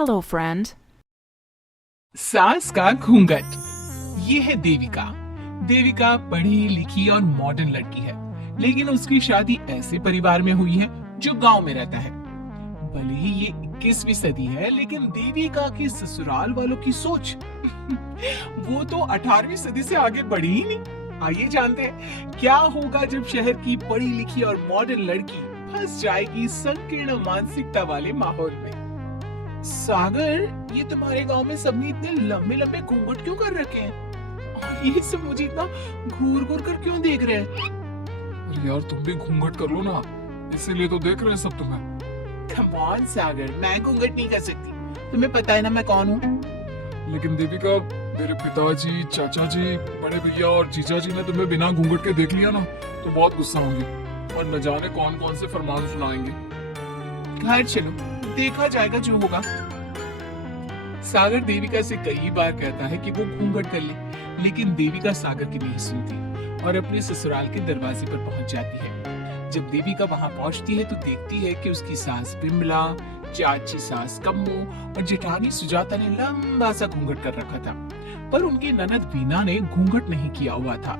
Hello, friend. सास का घूंघट। ये है देविका। देविका पढ़ी लिखी और मॉडर्न लड़की है, लेकिन उसकी शादी ऐसे परिवार में हुई है जो गांव में रहता है। भले ही ये 21वीं सदी है, लेकिन देविका के ससुराल वालों की सोच वो तो 18वीं सदी से आगे बढ़ी ही नहीं। आइए जानते हैं क्या होगा जब शहर की पढ़ी लिखी और मॉडर्न लड़की फंस जाएगी संकीर्ण मानसिकता वाले माहौल में। सागर, ये तुम्हारे गांव में सबने इतने लंबे लंबे घूंघट क्यों कर रखे हैं? और ये सब मुझे इतना घूर घूर कर क्यों देख रहे हैं? अरे यार, तुम भी घूंघट कर लो ना, इसीलिए तो देख रहे हैं सब तुम्हें। कम ऑन सागर, मैं घूंघट नहीं कर सकती। तुम्हें पता है ना मैं कौन हूँ। लेकिन देविका, मेरे पिताजी, चाचा जी, बड़े भैया और जीजा जी ने तुम्हें बिना घूंघट के देख लिया ना तो बहुत गुस्सा होंगे और न जाने कौन कौन से फरमान सुनाएंगे। घर चलो, देखा जाएगा जो होगा। सागर देविका से कई बार कहता है कि वो घूंघट कर ले, लेकिन देविका सागर की नहीं सुनती और अपने ससुराल के दरवाजे पर पहुंच जाती है। जब देविका वहां पहुंचती है तो देखती है कि उसकी सास बिमला, चाची सास कम्मो और जेठानी सुजाता ने लंबा सा घूंघट कर रखा था, पर उनकी ननद बीना ने घूंघट नहीं किया हुआ था।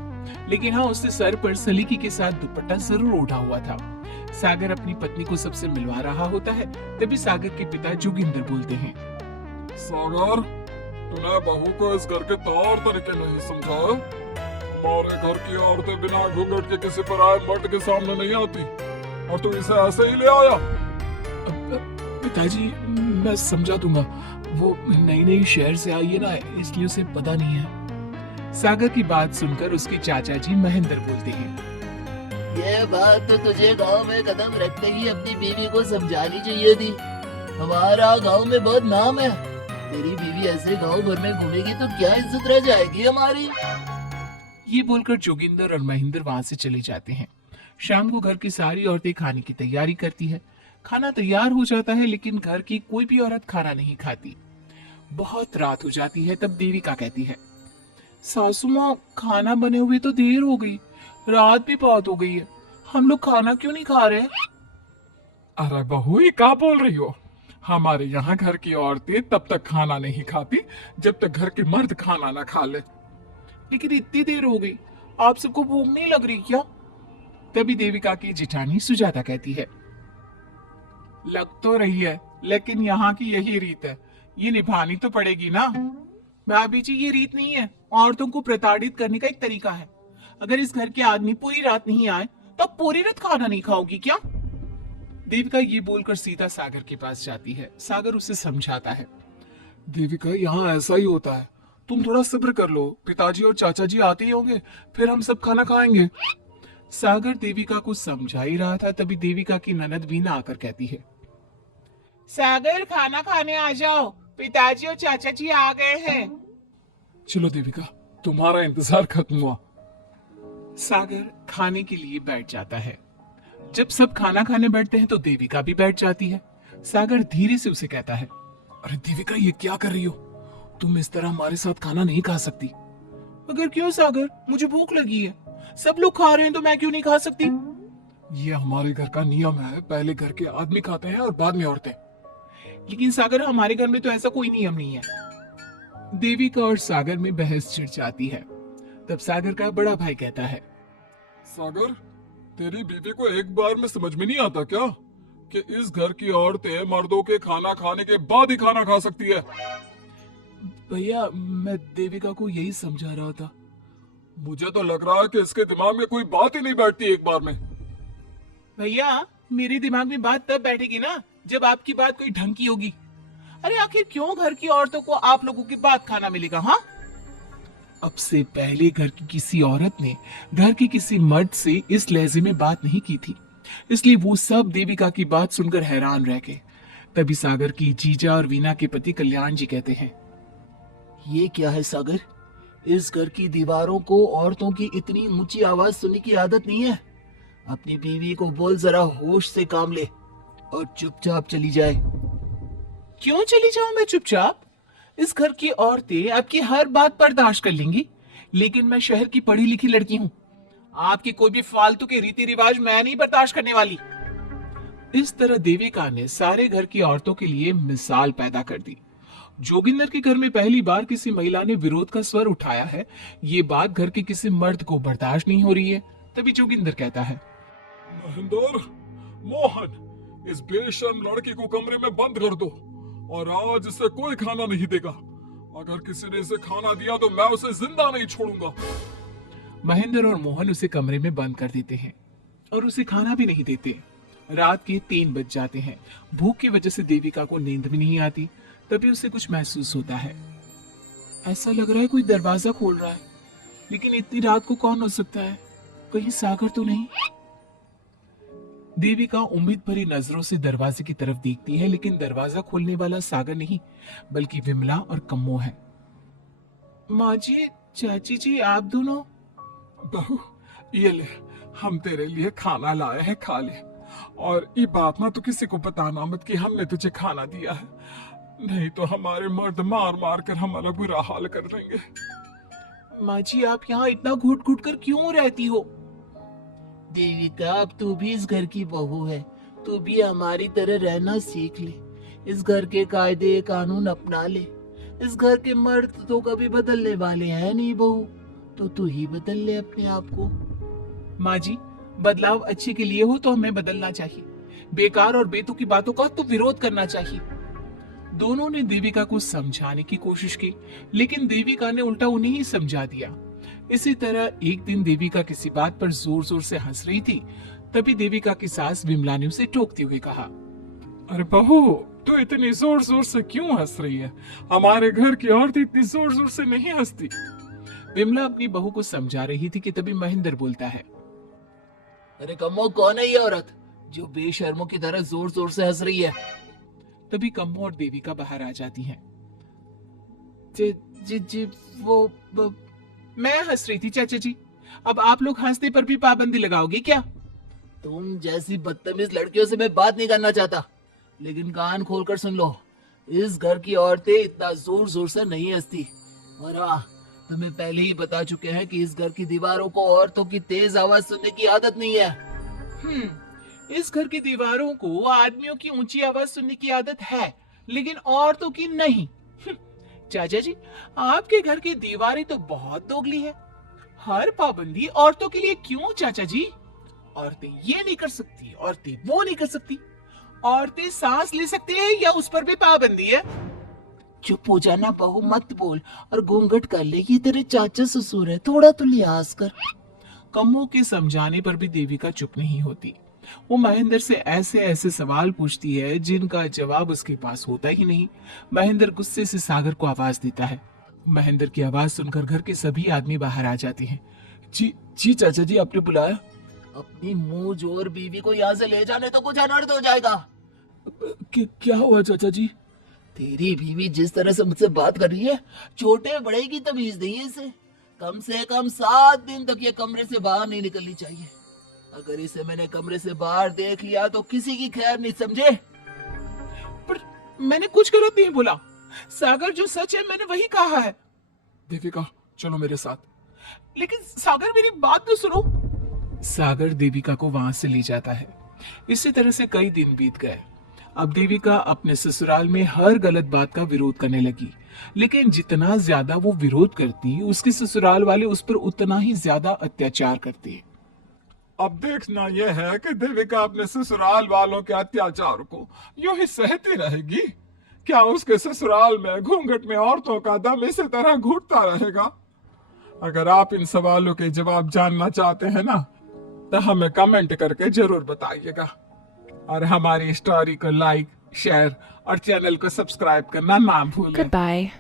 लेकिन हाँ, उसने सर पर सलीकी के साथ दुपट्टा जरूर ओढ़ा हुआ था। सागर अपनी पत्नी को सबसे मिलवा रहा होता है, तभी सागर के पिता जोगिंदर बोलते हैं, सागर, तूने बहू को इस घर के तौर तरीके नहीं समझा। हमारे घर की औरतें बिना घूंघट के किसी पर आए मर्द के सामने नहीं आती और तू इसे ऐसे ही ले आया। पिताजी, मैं समझा दूंगा। वो नई नई शहर से आई है ना, इसलिए उसे पता नहीं है। सागर की बात सुनकर उसके चाचा जी महेंद्र बोलते हैं, ये बात तो तुझे गांव में कदम रखते ही अपनी बीवी को समझानी चाहिए थी। हमारा गांव में बहुत नाम है। तेरी बीवी ऐसे गांव भर में घूमेगी तो क्या इज्जत रह जाएगी हमारी। ये बोलकर जोगिंदर और महेंद्र वहां से चले जाते हैं। शाम को घर की सारी औरतें खाने की तैयारी करती है। खाना तैयार हो जाता है, लेकिन घर की कोई भी औरत खाना नहीं खाती। बहुत रात हो जाती है, तब देविका कहती है, सासू माँ, खाना बने हुए तो देर हो गई, रात भी बहुत हो गई है, हम लोग खाना क्यों नहीं खा रहे? अरे बहू, ये क्या बोल रही हो? हमारे यहाँ घर की औरतें तब तक खाना नहीं खाती जब तक घर के मर्द खाना ना खा ले। लेकिन इतनी देर हो गई, आप सबको भूख नहीं लग रही क्या? तभी देविका की जेठानी सुजाता कहती है, लग तो रही है, लेकिन यहाँ की यही रीत है, ये निभानी तो पड़ेगी ना। भाभी जी, ये रीत नहीं है, औरतों को प्रताड़ित करने का एक तरीका है। अगर इस घर के आदमी पूरी रात नहीं आए तो पूरी रात खाना नहीं खाओगी क्या? देविका ये बोलकर सीधा सागर के पास जाती है। सागर उसे समझाता है, देविका, यहाँ ऐसा ही होता है, तुम थोड़ा सब्र कर लो, पिताजी और चाचा जी आते ही होंगे, फिर हम सब खाना खाएंगे। सागर देविका को समझा ही रहा था, तभी देविका की ननद बीना आकर कहती है, सागर, खाना खाने आ जाओ, पिताजी और चाचा जी आ गए हैं। चलो देविका, तुम्हारा इंतजार खत्म हुआ। सागर खाने के लिए बैठ जाता है। जब सब खाना खाने बैठते हैं तो देविका भी बैठ जाती है। सागर धीरे से उसे कहता है, अरे देविका, ये क्या कर रही हो? तुम इस तरह हमारे साथ खाना नहीं खा सकती। अगर क्यों सागर, मुझे भूख लगी है, सब लोग खा रहे हैं तो मैं क्यों नहीं खा सकती? ये हमारे घर का नियम है, पहले घर के आदमी खाते हैं और बाद में औरतें। लेकिन सागर, हमारे घर में तो ऐसा कोई नियम नहीं है। देविका और सागर में बहस छिड़ जाती है। तब सागर का बड़ा भाई कहता है, सागर, तेरी बीवी को एक बार में समझ में नहीं आता क्या कि इस घर की औरतें मर्दों के खाना खाने के बाद ही खाना खा सकती है? भैया, मैं देविका को यही समझा रहा था। मुझे तो लग रहा है कि इसके दिमाग में कोई बात ही नहीं बैठती एक बार में। भैया, मेरे दिमाग में बात तब बैठेगी ना जब आपकी बात कोई ढंग की होगी। अरे आखिर क्यों घर की औरतों को आप लोगों की बात खाना मिलेगा? हाँ, अब से पहले घर की किसी औरत ने घर के किसी मर्द से इस लहजे में बात नहीं की थी, इसलिए वो सब देविका की बात सुनकर हैरान रह गए। तभी सागर की जीजा और वीना के पति कल्याण जी कहते हैं, ये क्या है सागर, इस घर की दीवारों को औरतों की इतनी ऊंची आवाज सुनने की आदत नहीं है। अपनी बीवी को बोल जरा होश से काम ले और चुपचाप चली जाए। क्यों चली जाऊं मैं चुपचाप? इस घर की औरतें आपकी हर बात बर्दाश्त कर लेंगी, लेकिन मैं शहर की पढ़ी लिखी लड़की हूँ। आपकी कोई भी फालतू के रीति रिवाज मैं नहीं बर्दाश्त करने वाली। इस तरह देविका ने सारे घर की औरतों के लिए मिसाल पैदा कर दी। जोगिंदर के घर में पहली बार किसी महिला ने विरोध का स्वर उठाया है। ये बात घर के किसी मर्द को बर्दाश्त नहीं हो रही है। तभी जोगिंदर कहता है, महेंद्र, मोहन, इस बेशर्म लड़की को कमरे में बंद कर दो और आज इसे कोई खाना नहीं देगा। अगर किसी ने इसे खाना दिया तो मैं उसे जिंदा नहीं छोड़ूंगा। महेंद्र और मोहन उसे कमरे में बंद कर देते हैं और उसे खाना भी नहीं देते। रात के 3 बज जाते हैं। भूख की वजह से देविका को नींद भी नहीं आती। तभी उसे कुछ महसूस होता है। ऐसा लग रहा है कोई दरवाजा खोल रहा है, लेकिन इतनी रात को कौन हो सकता है? कहीं सागर तो नहीं? देविका उम्मीद भरी नजरों से दरवाजे की तरफ देखती है, लेकिन दरवाजा खोलने वाला सागर नहीं बल्कि विमला और कम्मो है। माँ जी, चाची जी, आप दोनों? बहू, ये ले, हम तेरे लिए खाना लाए हैं, खा ले। और ये बात ना तो किसी को बताना मत कि हमने तुझे खाना दिया है, नहीं तो हमारे मर्द मार मार कर हमारा बुरा हाल कर देंगे। माँ जी, आप यहाँ इतना घुट घुट कर क्यों रहती हो? देविका, अब तू भी इस घर की बहू है। तू भी हमारी तरह रहना सीख ले। इस घर के कायदे कानून अपना ले। इस घर के मर्द तो कभी बदलने वाले हैं नहीं बहू, तो तू ही बदल ले अपने आप को। माँ जी, बदलाव अच्छे के लिए हो तो हमें बदलना चाहिए। बेकार और बेतुकी की बातों का तो विरोध करना चाहिए। दोनों ने देविका को समझाने की कोशिश की, लेकिन देविका ने उल्टा उन्हें ही समझा दिया। इसी तरह एक दिन देविका किसी बात पर जोर जोर से हंस रही थी। तभी देविका की सास विमला ने उसे टोकते हुए कहा, अरे बहू, तू इतनी जोर जोर से क्यों हंस रही है? हमारे घर की औरत इतनी जोर जोर से नहीं हंसती। विमला अपनी बहू को समझा रही थी कि तभी महेंद्र बोलता है, अरे कम्मो, कौन है ये औरत जो बेशर्मों की तरह जोर जोर से हंस रही है? तभी कम्मो और देविका बाहर आ जाती हैं। जी जी जी, वो मैं हंस रही थी चाचा जी। अब आप लोग हंसने पर भी पाबंदी लगाओगे क्या? तुम जैसी बदतमीज लड़कियों से मैं बात नहीं करना चाहता, लेकिन कान खोलकर सुन लो, इस घर की औरतें इतना जोर जोर से नहीं हंसती। और हाँ, तुम्हें पहले ही बता चुके हैं कि इस घर की दीवारों को औरतों की तेज आवाज सुनने की आदत नहीं है। इस घर की दीवारों को आदमियों की ऊंची आवाज सुनने की आदत है, लेकिन औरतों की नहीं। चाचा जी, आपके घर की दीवारें तो बहुत दोगली है। हर पाबंदी औरतों के लिए क्यों चाचा जी? औरतें ये नहीं कर सकती, औरतें वो नहीं कर सकती। औरतें सांस ले सकती है या उस पर भी पाबंदी है? चुप हो जाना बहू, मत बोल और घूंघट कर ले। ये तेरे चाचा ससुर है, थोड़ा तो लिहाज कर। कम्मो के समझाने पर भी देविका चुप नहीं होती। वो महेंद्र से ऐसे ऐसे सवाल पूछती है जिनका जवाब उसके पास होता ही नहीं। महेंद्र गुस्से से सागर को आवाज देता है। महेंद्र की आवाज सुनकर घर के सभी आदमी बाहर आ जाते हैं। जी जी चाचा जी, आपने बुलाया? अपनी मुंह जोर बीवी को यहाँ से ले जाने तो कुछ अनर्थ हो जाएगा। क्या हुआ चाचा जी? तेरी बीवी जिस तरह से मुझसे बात कर रही है, छोटे बड़े की तमीज नहीं है इसे। कम से कम 7 दिन तक ये कमरे से बाहर नहीं निकलनी चाहिए। अगर इसे मैंने कमरे से बाहर देख लिया तो किसी की खैर नहीं, समझे? पर मैंने कुछ गलत नहीं बोला। सागर, जो सच है मैंने वही कहा है। देविका, चलो मेरे साथ। लेकिन सागर, मेरी बात तो सुनो। सागर देविका को वहां से ले जाता है। इसी तरह से कई दिन बीत गए। अब देविका अपने ससुराल में हर गलत बात का विरोध करने लगी, लेकिन जितना ज्यादा वो विरोध करती, उसके ससुराल वाले उस पर उतना ही ज्यादा अत्याचार करते। अब देखना यह है कि देविका अपने ससुराल वालों के अत्याचार को यूं ही सहती रहेगी। क्या उसके ससुराल में घूंघट में औरतों का दम इसी तरह घुटता रहेगा? अगर आप इन सवालों के जवाब जानना चाहते हैं ना, तो हमें कमेंट करके जरूर बताइएगा। और हमारी स्टोरी को लाइक, शेयर और चैनल को सब्सक्राइब करना ना भूलें। Goodbye.